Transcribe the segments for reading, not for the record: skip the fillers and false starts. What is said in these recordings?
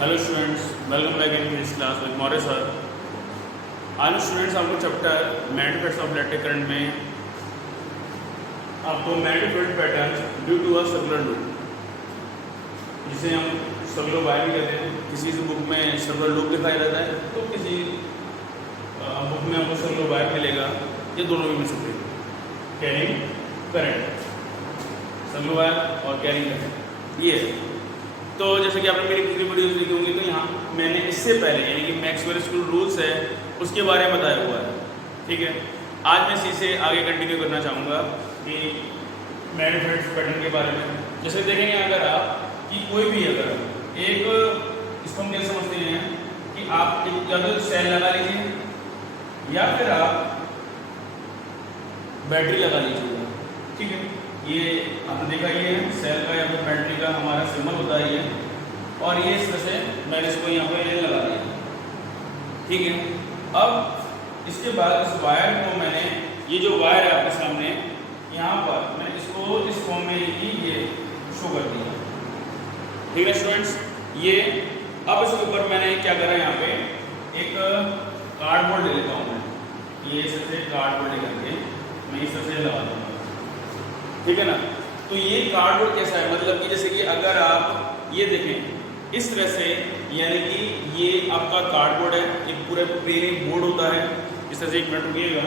Hello students, welcome back in this class with Maurya sir. आज students आपको chapter magnetic fields of electric current में आपको magnetic field pattern due to a circular loop, जिसे हम circular wire भी कहते हैं। किसी बुक में सर्कुलर लूप दिखाया जाता है तो किसी बुक में आपको सर्कुलर वायर मिलेगा। ये दोनों भी मिल सकते हैं, कैरिंग करंट, सर्कुलर वायर और कैरिंग करंट। ये है। तो जैसे कि आपने मेरी पिछली वीडियोस देखी होंगी, तो यहाँ मैंने इससे पहले यानी कि मैक्सवेल स्कूल रूल्स है उसके बारे में बताया हुआ है। ठीक है, आज मैं इसी से आगे कंटिन्यू करना चाहूँगा कि मैग्नेटिक फील्ड्स पैटर्न के बारे में। जैसे देखेंगे अगर आप कि कोई भी अगर एक, इसको हम कैसे समझते हैं कि आप एक या तो सेल लगा लीजिए या फिर आप बैटरी लगा लीजिएगा। ठीक है, ये आपने देखा, ये सेल का या फिर बैटरी का हमारा सिंबल होता है ये, और ये इस तरह से मैंने इसको यहाँ पे लगा दिया। ठीक है, अब इसके बाद इस वायर को मैंने, ये जो वायर है आपके सामने यहाँ पर, मैंने इसको इस फॉर्म में ही ये शो कर दिया। ठीक है स्टूडेंट्स, ये अब इसके ऊपर मैंने क्या करा, यहाँ पे एक कार्डबोर्ड ले लेता हूँ मैं। ये इस तरह से कार्डबोर्ड लेकर के मैं इस तरह से लगा दूँगा। ठीक है ना। तो ये कार्डबोर्ड कैसा है, मतलब कि जैसे कि अगर आप ये देखें इस तरह से, यानी कि ये आपका कार्डबोर्ड है, एक पूरा प्लेन बोर्ड होता है। इस तरह से, एक मिनट रुकिएगा,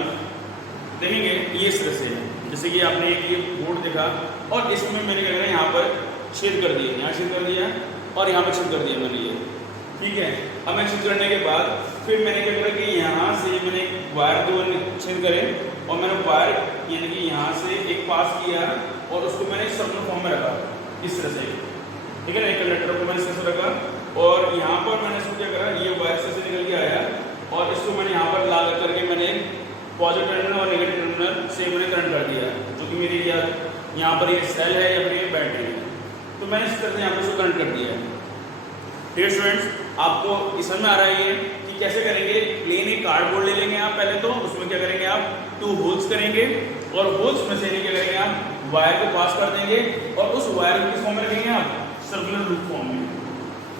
देखेंगे ये इस तरह से है। जैसे कि आपने एक ये बोर्ड देखा और इसमें मैंने क्या करा, यहाँ पर छेद कर दिया, यहाँ छेद कर दिया और यहाँ पर छेद कर दिया मैंने ये। ठीक है, अब मैं छेद करने के बाद फिर मैंने क्या करा कि यहाँ से मैंने वायर दो छेद करे और मैंने वायर यानी कि यहाँ से एक पास किया और उसको मैंने सर्कुलर फॉर्म में रखा इस तरह से। ठीक है ना, एक कंडक्टर को मैंने इस तरह से रखा और यहाँ पर मैंने इसको क्या करा, ये वायर से निकल के आया और इसको मैंने यहाँ पर लगा करके मैंने पॉजिटिव टर्मिनल और नेगेटिव टर्मिनल से मैंने करंट कर दिया, जो कि मेरी यहाँ पर ये सेल है या फिर ये बैटरी है। तो मैंने इस तरह से यहाँ पर इसको करंट कर दिया। ठीक है स्टूडेंट्स, आपको समझ में आ रहा है ये कि कैसे करेंगे। प्लेन एक कार्डबोर्ड ले लेंगे आप पहले, तो उसमें क्या करेंगे आप 2 होल्स करेंगे और होल्स में से क्या करेंगे आप वायर को पास कर देंगे और उस वायर को किस फॉर्म में रखेंगे आप, सर्कुलर लूप फॉर्म में।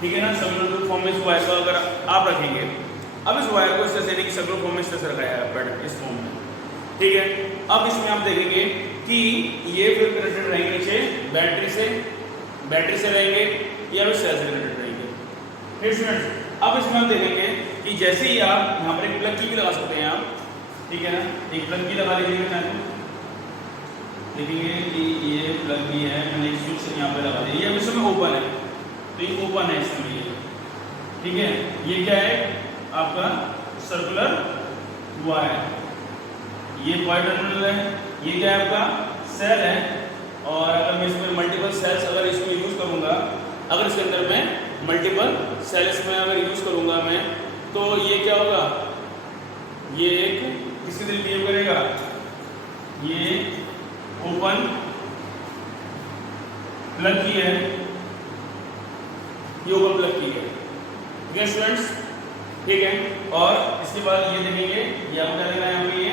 ठीक है ना, सर्कुलर लूप फॉर्म में इस वायर को अगर आप रखेंगे, अब इस वायर को इस तरह से सर्कुलर फॉर्म में इस तरह से रखा है पैटर्न इस फॉर्म में। ठीक है, अब इसमें आप देखेंगे कि ये फिर कनेक्टेड रहेंगे नीचे बैटरी से रहेंगे या फिर सेल से कनेक्टेड रहेंगे। फिर स्टूडेंट्स, अब इसमें आप देखेंगे कि जैसे ही आप यहाँ पर एक प्लग की भी लगा सकते हैं आप। ठीक है ना, एक प्लग की लगा लीजिएगा चाहे तो, देखेंगे कि ये प्लग भी है, मैंने एक स्विच यहाँ पे लगा दिया, ये इस समय ओपन है, तो ये ओपन है इस समय ये। ठीक है, ये क्या है आपका सर्कुलर वायर, ये पॉइंट टर्मिनल है, ये क्या है आपका सेल है। और अगर मैं इसमें मल्टीपल सेल्स अगर इसमें यूज करूँगा, अगर इसके अंदर मैं मल्टीपल सेल्स में अगर यूज करूँगा मैं, तो ये क्या होगा, ये एक किसी तरह बिहेव करेगा, ये ओपन प्लग की है, ये ओपन प्लग की है। ठीक है स्टूडेंट्स, ठीक है। और इसके बाद ये देखेंगे, ये आपको क्या देना है, यहाँ पे ये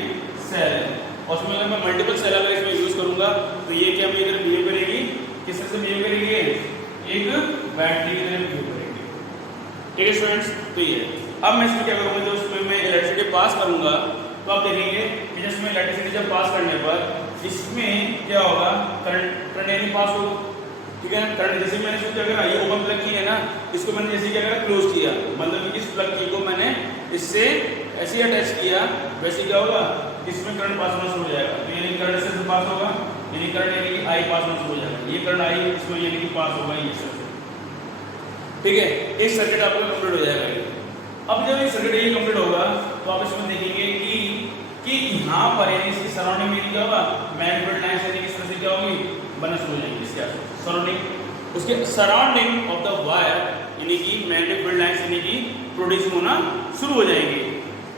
सेल है और उसमें अगर मैं मल्टीपल सेल अगर इसमें यूज करूंगा तो ये क्या मेरी तरह बिहेव करेगी, किस तरह से बिहेव करेगी, एक बैटरी की तरह बिहेव करेगी। ठीक है स्टूडेंट्स, तो ये अब मैं इसमें क्या करूंगा, जब उसमें मैं इलेक्ट्रिसिटी पास करूंगा तो आप देखेंगे कि जिसमें इलेक्ट्रिसिटी जब पास करने पर इसमें क्या होगा, करंट यानी पास होगा। ठीक है, करंट जैसे मैंने इसको क्या करा, ये ओपन प्लग की है ना, इसको मैंने जैसे क्या करा क्लोज किया, मतलब इस प्लग की को मैंने इससे ऐसे अटैच किया, वैसे क्या होगा, इसमें करंट पास होना शुरू हो जाएगा। तो यानी करंट से पास होगा, यानी करंट यानी कि आई पास होना शुरू हो जाएगा, ये करंट आई इसमें यानी कि पास होगा ये सर्किट। ठीक है, एक सर्किट आपका कंप्लीट हो जाएगा। अब जब ये सर्किट ये कंप्लीट होगा तो आप इसमें देखेंगे कि यहाँ पर यानी इसकी सराउंडिंग में क्या होगा, मैग्नेटिक फील्ड लाइंस यानी किस तरह से क्या होगी, बनना शुरू हो जाएंगी। इसके सराउंडिंग, उसके सराउंडिंग ऑफ द वायर यानी कि मैग्नेटिक फील्ड लाइंस यानी कि प्रोड्यूस होना शुरू हो जाएंगे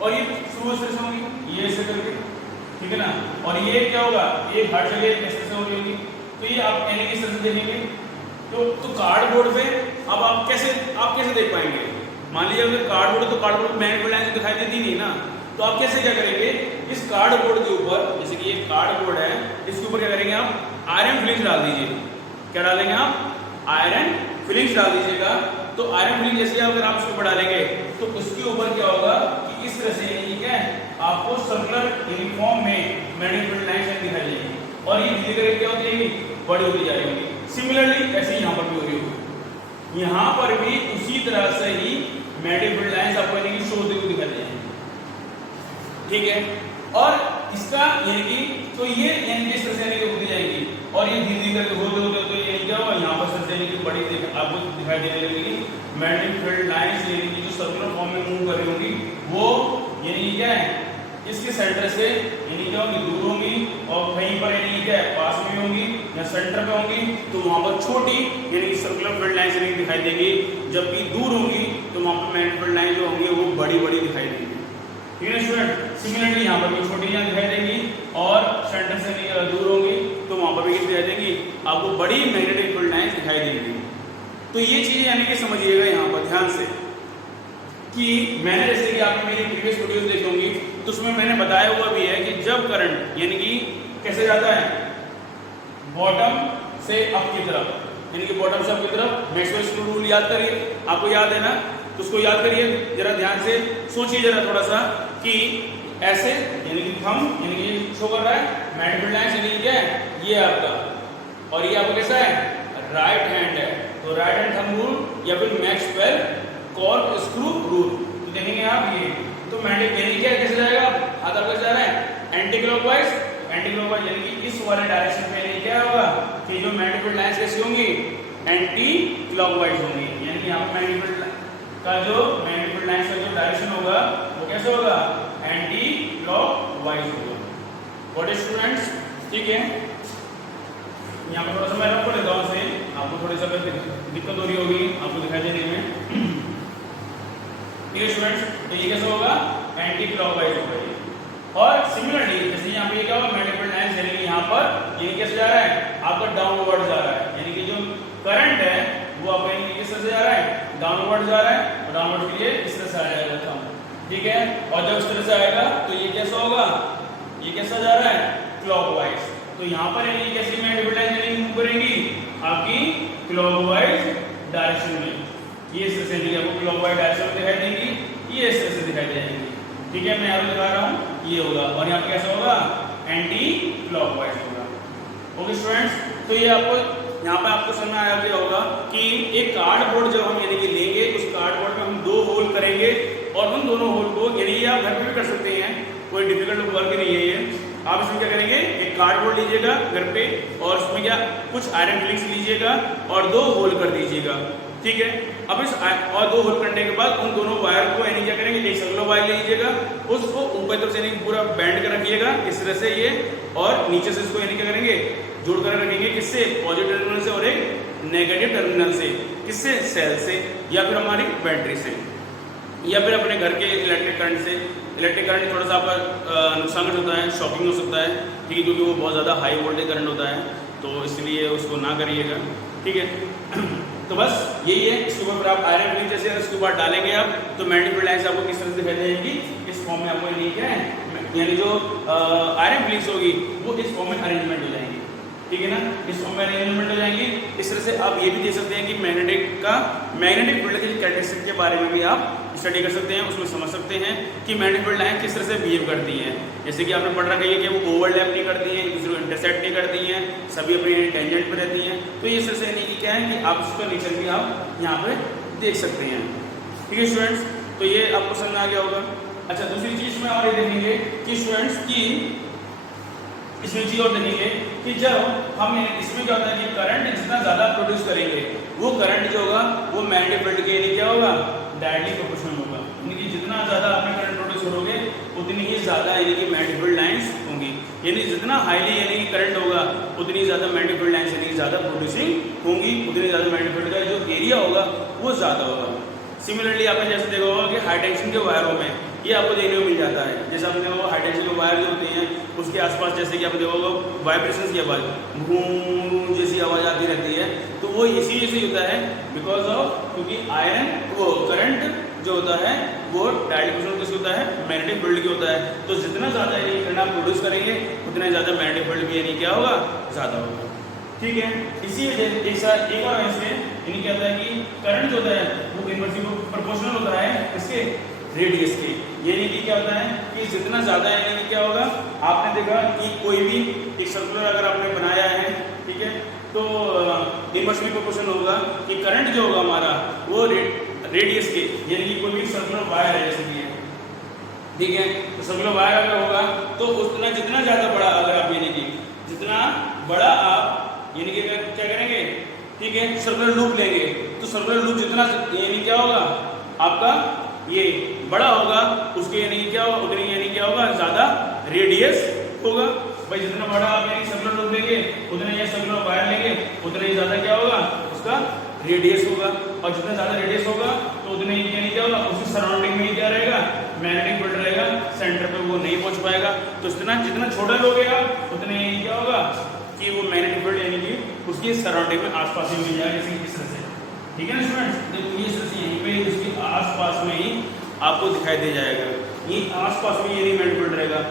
और ये शुरू से होगी ये ऐसे करके। ठीक है ना, और ये क्या होगा, ये हर जगह इस तरह से होगी। तो ये आप यानी कि इस तरह से देखेंगे तो कार्डबोर्ड पे अब आप कैसे देख पाएंगे। मान लीजिए अगर कार्डबोर्ड तो कार्डबोर्ड मैग्नेटिक फील्ड लाइंस दिखाई देती नहीं ना, तो आप कैसे क्या करेंगे, इस कार्डबोर्ड के ऊपर, जैसे कि ये कार्डबोर्ड है, इसके ऊपर क्या करेंगे आप आयरन फिलिंग्स डाल दीजिए। क्या डालेंगे आप, आयरन फिलिंग्स डाल दीजिएगा तो आयरन फिलिंग जैसे अगर आप उसको बढ़ा लेंगे तो उसके ऊपर क्या होगा कि इस तरह से यानी क्या है आपको सर्कुलर यूनिफॉर्म में मैग्नेटिक फील्ड लाइंस दिखाई देंगी और ये धीरे धीरे क्या होती जाएगी, बड़ी होती जाएगी। सिमिलरली ऐसे ही यहाँ पर भी हो रही होगी, यहाँ पर भी उसी तरह से ही मैग्नेटिक फील्ड लाइंस आपको यानी कि शो होती हुई दिखाई देंगी, ठीक है। और इसका यानी कि तो ये यानी कि इस तरह से यानी कि होती जाएगी और ये धीरे धीरे करके होते होते तो ये क्या होगा, यहाँ पर से यानी कि बड़ी आपको दिखाई देने लगेगी मैग्नेटिक फील्ड लाइंस यानी कि जो सर्कुलर फॉर्म में मूव कर रही होंगी वो यानी कि क्या है इसके सेंटर से यानी क्या होंगी, दूर होंगी और कहीं पर यानी क्या है पास में होंगी या सेंटर पे होंगी तो वहां पर छोटी यानी कि सर्कुलर फील्ड लाइंस यानी दिखाई देगी, जबकि दूर होंगी तो वहां पर मैग्नेटिक फील्ड लाइन जो होंगी वो बड़ी बड़ी दिखाई देंगी, ठीक है स्टूडेंट। सिमिलरली यहाँ पर भी छोटी यहाँ दिखाई देंगी और सेंटर से दूर होंगी तो वहां पर भी दिखाई देंगी आपको बड़ी मैग्नेटिक फील्ड लाइंस दिखाई देंगी। तो ये चीज यानी कि समझिएगा यहाँ पर ध्यान से कि मैंने जैसे कि आपने मेरी प्रीवियस वीडियोस देखी होंगी तो उसमें मैंने बताया हुआ भी है कि जब करंट यानी कि कैसे जाता है बॉटम से अप की तरफ यानी कि बॉटम से अप की तरफ, मैक्सवेल्स रूल याद करिए, आपको याद है ना, तो उसको याद करिए जरा ध्यान से सोचिए जरा थोड़ा सा कि ऐसे यानी कि थंब यानी कि शो कर रहा है मैग्नेटिक फील्ड लाइंस यानी कि क्या है ये आपका और ये आपका कैसा है राइट हैंड है, तो राइट हैंड थंब रूल या फिर मैक्सवेल कॉर्क स्क्रू रूल, तो देखेंगे आप ये तो मैग्नेटिक यानी क्या कैसे जाएगा, हाथ आपका जा रहा है एंटी क्लॉकवाइज यानी कि इस वाले डायरेक्शन में यानी क्या होगा कि जो मैग्नेटिक फील्ड लाइंस कैसी होंगी एंटी क्लॉकवाइज होंगी, यानी कि यहाँ पर मैग्नेटिक फील्ड का जो मैग्नेटिक फील्ड लाइंस का जो डायरेक्शन होगा वो कैसे होगा एंटी क्लॉकवाइज होगा। व्हाट इज स्टूडेंट्स, ठीक है। यहाँ पर थोड़ा सा मैं रख लेता हूँ से आपको थोड़ी सा दिक्कत हो रही होगी आपको दिखाई देने में, ठीक है स्टूडेंट्स। तो ये कैसे होगा एंटी क्लॉकवाइज होगा ये। और सिमिलरली जैसे यहाँ पे क्या होगा मैग्नेटिक फील्ड लाइंस यानी कि यहाँ पर ये कैसे जा रहा है आपका डाउनवर्ड जा रहा है, यानी कि जो करंट है वो आपका यानी किस तरह से जा रहा है डाउनवर्ड जा रहा है और डाउनवर्ड के लिए इस तरह से आ जाएगा, ठीक है। और जब इस तरह से आएगा तो ये कैसा होगा, ये कैसा जा रहा है क्लॉकवाइज, तो यहाँ पर यानी कैसी मैग्नेटिक फील्ड लाइंस यानी मूव करेंगी आपकी क्लॉकवाइज डायरेक्शन में, ये इस तरह से यानी आपको क्लॉकवाइज डायरेक्शन में दिखाई देंगी, ये इस तरह से दिखाई देंगी, ठीक है। मैं यहाँ दिखा रहा हूँ ये होगा और यहाँ कैसा होगा एंटी क्लॉकवाइज होगा। ओके स्टूडेंट्स, तो ये आपको यहाँ पे आपको समझ में आया भी होगा कि एक कार्डबोर्ड जब हम यानी कि लेंगे उस कार्डबोर्ड में हम 2 होल करेंगे और उन दोनों होल को यानी ये आप घर पे भी कर सकते हैं, कोई डिफिकल्ट वर्क नहीं है ये। आप इसमें क्या करेंगे एक कार्डबोर्ड लीजिएगा घर पे और उसमें क्या कुछ आयरन फिलिंग्स लीजिएगा और 2 होल कर दीजिएगा, ठीक है। अब इस और 2 होल करने के बाद उन दोनों वायर को यानी क्या करेंगे एक सर्कुलर वायर लीजिएगा उसको ऊपर तरफ से यानी पूरा बैंड कर रखिएगा इस तरह से ये, और नीचे से इसको यानी क्या करेंगे जोड़ कर रखेंगे किससे पॉजिटिव टर्मिनल से और एक नेगेटिव टर्मिनल से, किससे सेल से या फिर हमारी बैटरी से या फिर अपने घर के इलेक्ट्रिक करंट से। इलेक्ट्रिक करंट थोड़ा सा आपका नुकसान होता है, शॉकिंग हो सकता है, ठीक है, क्योंकि वो बहुत ज़्यादा हाई वोल्टेज करंट होता है, तो इसलिए उसको ना करिएगा, ठीक है। तो बस यही है, इसके ऊपर आप आयरन फिलिंग जैसे इसके ऊपर डालेंगे आप तो मैग्नेटिक फील्ड लाइंस आपको किस तरह से दिखाई देगी, इस फॉर्म में आपको यानी क्या है यानी जो आयरन फिलिंग्स होगी वो इस फॉर्म में अरेंजमेंट हो जाएंगी, ठीक है ना, इस फॉर्म में अरेंजमेंट हो जाएंगी। इस तरह से आप ये भी देख सकते हैं कि मैग्नेटिक फील्ड के कैरेक्टरिस्टिक के बारे में भी आप स्टडी कर सकते हैं, उसमें समझ सकते हैं कि मैग्नेटिक फील्ड लाइन किस तरह से बिहेव करती हैं। जैसे कि आपने पढ़ रखा है कि वो ओवरलैप नहीं करती हैं, एक दूसरे को इंटरसेक्ट नहीं करती हैं, सभी अपने टेंजेंट पे रहती हैं। तो ये इस तरह से यानी कि क्या है कि आप उसका नेचर भी आप यहाँ पे देख सकते हैं, ठीक है स्टूडेंट्स। तो ये आपको समझ में आ गया होगा। अच्छा, दूसरी चीज में और ये देखेंगे कि स्टूडेंट्स की इसमें चीज और देखेंगे कि जब हम इसमें क्या होता है कि करंट जितना ज्यादा प्रोड्यूस करेंगे वो करंट जो होगा वो मैग्नेटिक फील्ड के लिए क्या होगा डायरेक्टली प्रोपोर्शनल होगा, यानी कि जितना ज्यादा आपने करंट प्रोड्यूस करोगे उतनी ही ज्यादा यानी कि मैग्नेटिक फील्ड लाइंस होंगी, यानी जितना हाईली यानी कि करंट होगा उतनी ज्यादा मैग्नेटिक फील्ड लाइंस यानी ज्यादा प्रोड्यूसिंग होंगी, उतनी ज्यादा मैग्नेटिक फील्ड का जो एरिया होगा वो ज्यादा होगा। सिमिलरली आपने जैसे देखा होगा कि हाई टेंशन के वायरों में ये आपको देखने को मिल जाता है, जैसे आपने देखा हाई टेंशन के वायर जो होते हैं उसके आसपास जैसे कि आप देखोगे वाइब्रेशंस की आवाज़ घूम जैसी आवाज़ आती रहती है, तो वो इसी वजह से होता है बिकॉज ऑफ क्योंकि आयरन वो करंट जो होता है वो डायरेक्ट किसका होता है मैग्नेटिक फील्ड की होता है। तो जितना ज़्यादा यानी करंट आप प्रोड्यूस करेंगे उतना ज़्यादा मैग्नेटिक फील्ड भी यानी क्या होगा ज़्यादा होगा, ठीक है। इसी वजह एक और इसमें यानी क्या होता है कि करंट जो होता है वो इनवर्सली प्रोपोर्शनल होता है इसके रेडियस के। यानी कि क्या होता है कि जितना ज़्यादा यानी कि क्या होगा, आपने देखा कि कोई भी एक सर्कुलर अगर आपने बनाया है, ठीक है, तो इनवर्सली प्रोपोर्शनल होगा कि करंट जो होगा हमारा वो रेडियस के, यानी कि कोई भी सर्कुलर वायर है जैसे कि है, ठीक है, तो सर्कुलर वायर अगर होगा तो उतना जितना ज़्यादा बड़ा अगर आप यानी कि जितना बड़ा आप यानी कि क्या करेंगे, ठीक है, सर्कुलर लूप लेंगे तो सर्कुलर लूप जितना यानी क्या होगा आपका ये बड़ा होगा उसके यानी क्या होगा उतनी यानी क्या होगा ज़्यादा रेडियस होगा। भाई जितना बड़ा आप यानी सर्कुलर लूप लेंगे उतना ये सर्कुलर वायर लेंगे उतना ही ज़्यादा क्या होगा उसका रेडियस होगा, और जितना ज़्यादा रेडियस होगा तो उतने ही यानी क्या होगा उसकी सराउंडिंग में क्या रहेगा, मैग्नेटिक फील्ड रहेगा, सेंटर पे वो नहीं पहुंच पाएगा। तो जितना छोटा लोगे आप उतने क्या होगा कि वो मैग्नेटिक फील्ड यानी कि उसकी सराउंडिंग में आसपास ही मिल जाएगा, जैसे इस तरह से, ठीक है ना स्टूडेंट्स। देखो ये तरह से यहीं पे उसके आसपास में ही आपको दिखाई दे जाएगा, ये आसपास में ये मैग्नेटिक फील्ड रहेगा,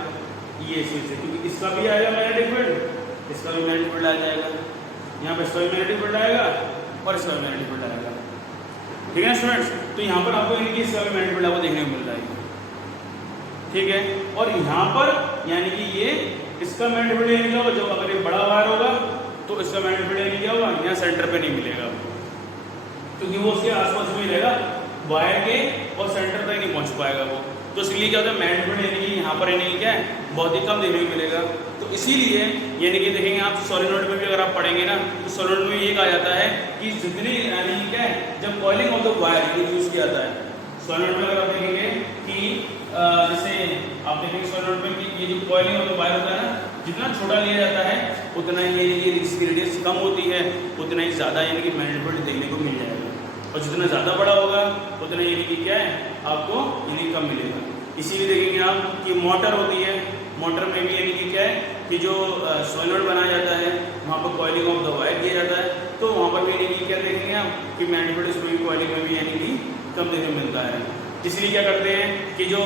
ये चीज़ से, क्योंकि इसका भी आएगा मैग्नेटिक फील्ड, इसका भी मैग्नेटिक फील्ड आ जाएगा, यहाँ पे इसका भी मैग्नेटिक फील्ड आएगा और इसका भी मैग्नेटिक फील्ड आएगा, ठीक है स्टूडेंट्स। तो यहाँ पर आपको यानी कि इसका भी मैग्नेटिक फील्ड आपको देखने को मिल रहा है, ठीक है, और यहाँ पर यानी कि ये इसका मैग्नेटिक फील्ड यानी क्या होगा, जब अगर ये बड़ा वायर होगा तो इसका मैग्नेटिक फील्ड यानी क्या होगा यहाँ सेंटर पे नहीं मिलेगा, क्योंकि वो उसके आसपास में रहेगा, वायर के और सेंटर तक नहीं पहुँच पाएगा वो। तो इसलिए क्या होता है मैग्नेटिक फील्ड यानी कि यहाँ पर यानी कि क्या है बहुत ही कम देखने को मिलेगा। तो इसीलिए यानी कि देखेंगे आप सोलेनोइड में भी अगर आप पढ़ेंगे ना तो सोलेनोइड में ये कहा जाता है कि जितनी यानी क्या है जब coiling of the wire use किया जाता है सोलेनोइड में, अगर आप देखेंगे कि जैसे आप देखेंगे सोलेनोइड में कि ये जो कॉइलिंग ऑफ द वायर होता है ना, जितना छोटा लिया जाता है उतना ही ये इसकी रेडियस कम होती है, उतना ही ज़्यादा यानी कि मैग्नेटिक फील्ड देखने को मिल जाएगा, और जितना ज़्यादा बड़ा होगा उतना यानी कि क्या है आपको यानी कम मिलेगा। इसीलिए देखेंगे आप कि मोटर होती है, मोटर में भी यानी कि क्या है कि जो सोलेनोइड बनाया जाता है वहाँ पर कॉइलिंग ऑफ द वायर किया जाता है, तो वहाँ पर भी यानी कि क्या देखेंगे आप कि मैग्नेटिक फील्ड उसमें भी कॉइलिंग में भी यानी कि कम देखने को मिलता है। इसलिए क्या करते हैं कि जो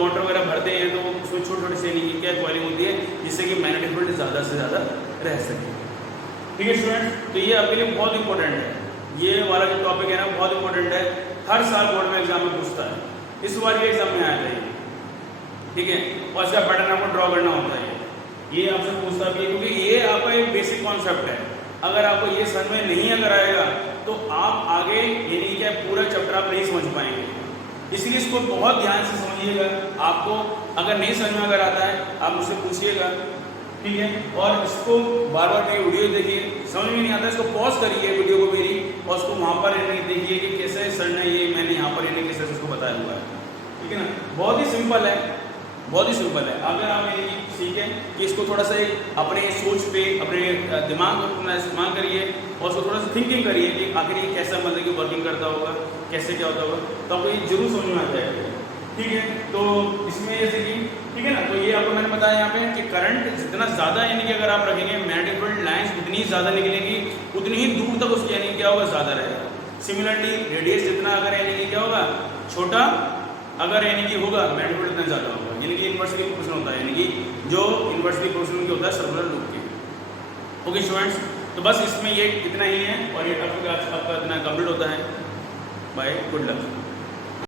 मोटर वगैरह भरते हैं तो उसमें छोटे छोटे से यानी कि क्या कॉइलिंग होती है जिससे कि मैग्नेटिक फील्ड ज़्यादा से ज़्यादा रह सके, ठीक है स्टूडेंट। तो ये आपके लिए बहुत इंपॉर्टेंट है, ये वाला जो टॉपिक है ना बहुत इंपॉर्टेंट है, हर साल बोर्ड में एग्जाम में पूछता है, इस बार के एग्जाम में आया था ये, ठीक है, और इसका पैटर्न आपको ड्रॉ करना होता है, ये आपसे पूछता भी है, क्योंकि ये आपका एक बेसिक कॉन्सेप्ट है। अगर आपको ये समझ में नहीं अगर आएगा तो आप आगे यानी क्या पूरा चैप्टर आप नहीं समझ पाएंगे, इसलिए इसको बहुत ध्यान से समझिएगा। आपको अगर नहीं समझ में अगर आता है आप मुझसे पूछिएगा, ठीक है, और इसको बार बार मेरी वीडियो देखिए, समझ में नहीं आता इसको पॉज करिए वीडियो को मेरी और उसको वहाँ पर देखिए कि कैसे सर ने ये मैंने यहाँ पर यानी कैसे इसको बताया हुआ है, ठीक है ना। बहुत ही सिंपल है, बहुत ही सिंपल है। अगर आप यानी सीखें कि इसको थोड़ा सा अपने सोच पे अपने दिमाग को अपना इस्तेमाल करिए और उसको थोड़ा सा थिंकिंग करिए कि आखिर ये कैसा मतलब कि वर्किंग करता होगा, कैसे क्या होता होगा, तो आपको ये जरूर समझ में आ जाएगा, ठीक है। तो इसमें जैसे कि ठीक है ना, तो ये आपको मैंने बताया यहाँ पे कि करंट जितना ज़्यादा यानी कि अगर आप रखेंगे मैग्नेटिक फील्ड लाइंस उतनी ज़्यादा निकलेंगी, उतनी ही दूर तक उसकी यानी क्या होगा ज़्यादा रहेगा। सिमिलरली रेडियस जितना अगर यानी कि क्या होगा छोटा अगर यानी कि होगा मैग्नेटिक फील्ड उतना ज़्यादा होगा, यानी कि इन्वर्सली प्रोपोर्शनल होता है, यानी कि जो इन्वर्सली प्रोपोर्शनल होता है सर्कुलर लूप के। ओके स्टूडेंट्स, तो बस इसमें ये इतना ही है और ये टॉपिक आपका इतना कंप्लीट होता है। Bye, good luck.